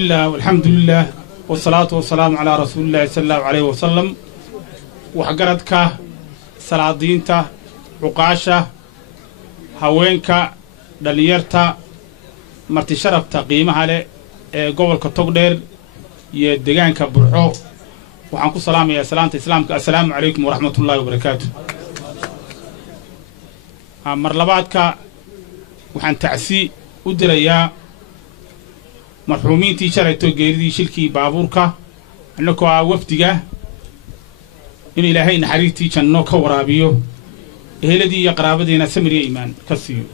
الله والحمد لله والصلاة والسلام على رسول الله صلى الله عليه وسلم وحقرتك سلاطينتا عقاشة هوينكا دليرتا مرتي شرفتا قيمها له قبل كتقدر يدقان كبرحو وعنكو سلام يا سلامة إسلامك السلام عليكم ورحمة الله وبركاته مرلباتك وحن تعسي ودريا مرحومين شريتو جيردي شلكي بابوركا أنكو وفدقة إن إلهي نحريتي شنو كورابيو هلدي يقراب دينا سمري إيمان كسيو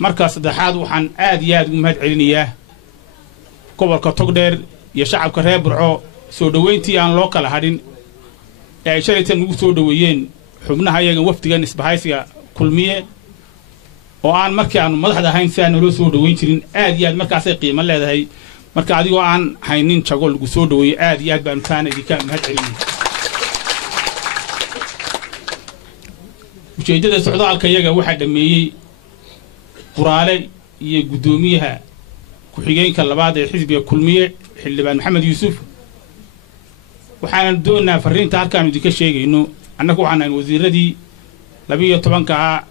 مركز دحاد وحن آد مهد علنية كبر كتقدر يشعب كرهب برعو سودوينتي عن لوكال هادين شريتو نقو سودويين حبناها يغن وفدقة نسبهايسيا كلمية وأنا مركي عن مدحض هاين سان لو سو دوين جيرين aad iyo aad markaasay qiimo leedahay marka adigoo aan haynin jago lagu soo dhaweeyay aad iyo aad baan taan idinka mahad celin ujeedada socdaalka iyaga waxa dhameeyay quraale iyo gudoomiyaha ku xigeenka labaad ee xisbiga kulmiye xildhibaan maxamed yuusuf waxaan doonaa fariinta halkaan idinka sheegayno annagu waxaan wasiiradii 12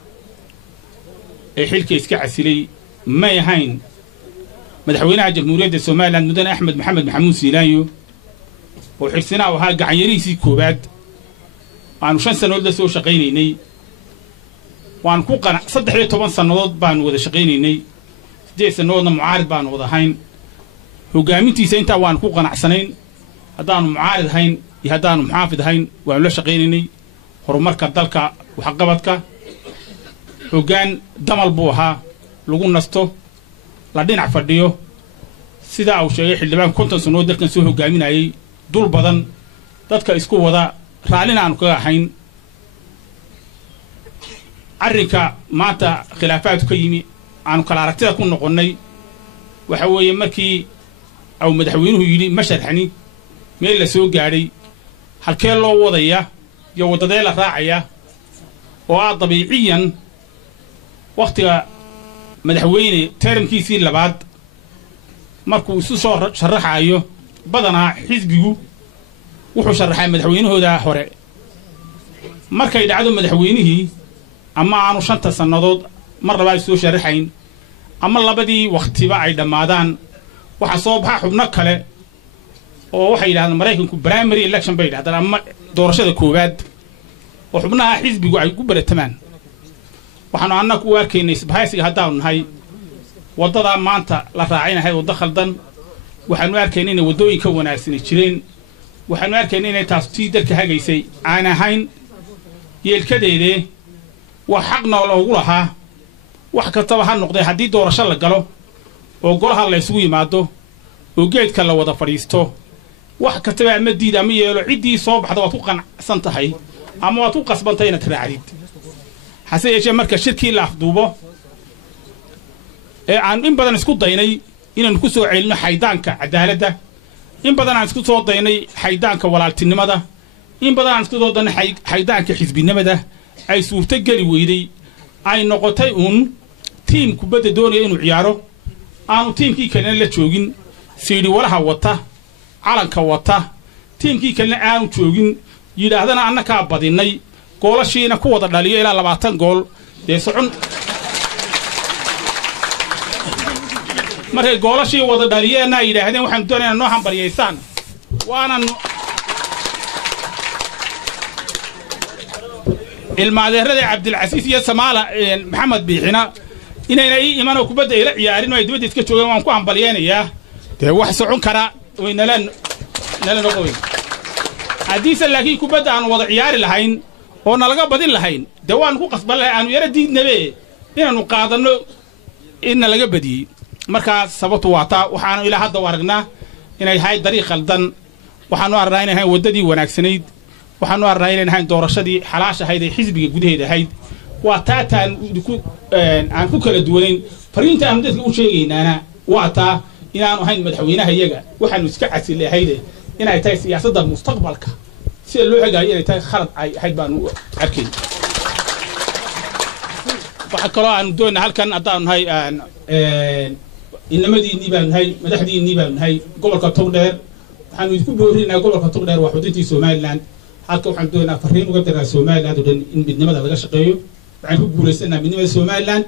xilka iska casilay ma yahayn madaxweynaha jamhuuriyadda Soomaaliland mudane Axmed Maxamed Maxamuud Siilaayo oo xilsina waxa gacan yariisi koobaad aanu 5 sanadood la soo shaqeynay waan ku qanac 13 sanadood baan wada shaqeynay 8 sanadoodna mucaarid baan wada hayn hogaamintiisa inta waan ku qanacsanayn hadaan mucaarid hayn iyo hadaan muxaafid hayn waan la shaqeynay horumarka dalka waxa qabadka hogaan damal buu ahaa lagu nasto la dhinac fadhiyo sida uu sheegay xildhibaan 50 sano dalkan soo hogaaminayay dul badan dadka isku wada raalina aan kaga hayn arrinka maanta khilaafaad ka yimi aan kala aragtida ku noqonay waxa weeye markii aw madaxweynuhu yiri ma sharxani meel la soo gaaray halkee loo wadaya iyo wadadee la raacaya oo dabiiciyan waqtiga madaxweyne termkiisii labaad markuu isu soo sharaxayo badana xisbigu wuxuu sharaxay madaxweynahooda hore markay dhacdo madaxweynihii ama aanu 5 sanadood mar labaad soo sharaxayn ama labadii waqtiba ay dhamaadaan waxa soo baxa xubno kale oo waxay yiraahdaan Mareykanku primary election bay dhacday ama doorashada koowaad oo xubnaha xisbigu ay ku baratamaan waxaanu annagu u arkaynay isbahaysiga hadaan nahay wadada maanta la raacinahay wada khaldan waxaanu arkaynay in wadooyinka wanaagsan jireen waxaanu arkaynay in taastii dadka hagaysay aan ahayn yeelkadeede wax xaqna loogu lahaa wax kastaba ha noqday hadii doorasho la galo oo golaha la isugu yimaado oo geedka la wada fadhiisto wax kastaba ama diid ama yeelo cidii soo baxda waad ku qanacsan tahay ama waad ku qasbantay inaad raacdid حسيت مركز شركي لافدوبه عن إن بدنا نسكت ديني إن نكسو علم حيدانك عدالة ده إن بدنا نسكت صوت ديني حيدانك ولا التنمى ده إن بدنا نسكت ديني حيدانك حزب النمى ده أي سوف تجري ويدي أي نقطتين تيم كبد دوني إنه عياره أنا تيم كي كنا لتشوجين سيري ولا هوته على كوته تيم كي كنا أنا تشوجين يلاهدنا أنك أبديني قول شيء نكوّد الدليل إلى 20 جول يسعون مرة قول شيء وضع الدليل نايل هذين وحن دوننا نوهم بريسان وأنا المعذرة عبد العزيز يا سمالة محمد بيحنا إن أي إيمان وكبد إلى يارين ويدود يتكشوا يوم كوهم بريان يا ده وحسعون كرا وينلن نقوي حديث اللي كبد عن وضع يار الهين oo nalaga badin lahayn dawaan ku qasban lahayn aanu yara diidnabe inaanu qaadano in laga badiyay marka sababtu waata waxaanu ilaa hadda waragnaa inay hay dariiq khaldan waxaanu aragnaa inay wadadii wanaagsanayd waxaanu aragnaa inay doorashadii xalaasha ahayd ee xisbiga gudaheeda ahayd waa taataan aan ku kala duwanayn fariinta aan dadka u sheegaynaana waa taa inaanu ahayn madaxweynaha iyaga waxaanu iska casilahayd inay tahay siyaasadda mustaqbalka si loo xigaayo inay tahay khalad ay ahayd baan u arkay waxa kale aan doonaa halkan hadaan hay inamadiinii baan nahay madaxdiinii baan nahay gobolka togdheer waxaanu isku boorinaynaa gobolka togdheer waa xuduntii Somaliland halka waxaan doonaynaa fariin uga diraa Somaliland oo dhan in midnimada laga shaqeeyo waxaan ku guuleysanaynaa midnimada Somaliland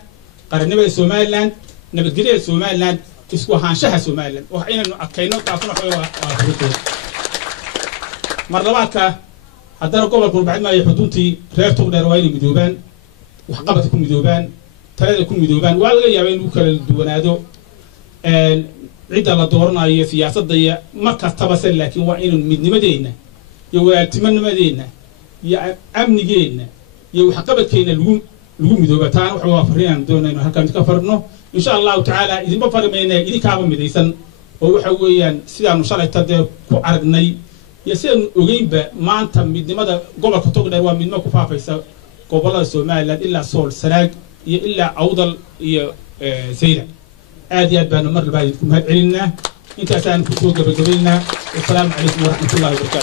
qarannimada Somaliland nabadgelyada Somaliland isku ahaanshaha Somaliland wax inaynu adkayno taasuna waa fariin mar labaadka haddana gobolka bacd ma ay xuduntii reer togdheer waa inay midoobaan wax qabad ku midoobaan talada ku midoobaan waa laga yaabaa inuu kala duwanaado cidda la dooranayo siyaasadda iyo markastaba se laakiin waa inaynu midnimadeena iyo walaaltinimadeena iyo amnigeena iyo waxqabadkeena lagu midooba taana waxa waa fariinaan doonayno halkaan ka farno insha Allah ta'ala idinba farmeeyna idinkaaba midaysan oo waxa weeyaan sidaanu shalay tadee ku aragnay iyo sidaan ogeynba maanta midnimada gobolka togdheer waa midnimo ku faafaysa gobolada Soomaaliland ilaa Sool Sanaag iyo ilaa Awdal iyo Sayla aad iyo aad baan mar labaad ku mahad celinaa intaasaan ku soo gabagabaynaa. Assalaamu calaykum wa rahmatullahi wa barakaatuh.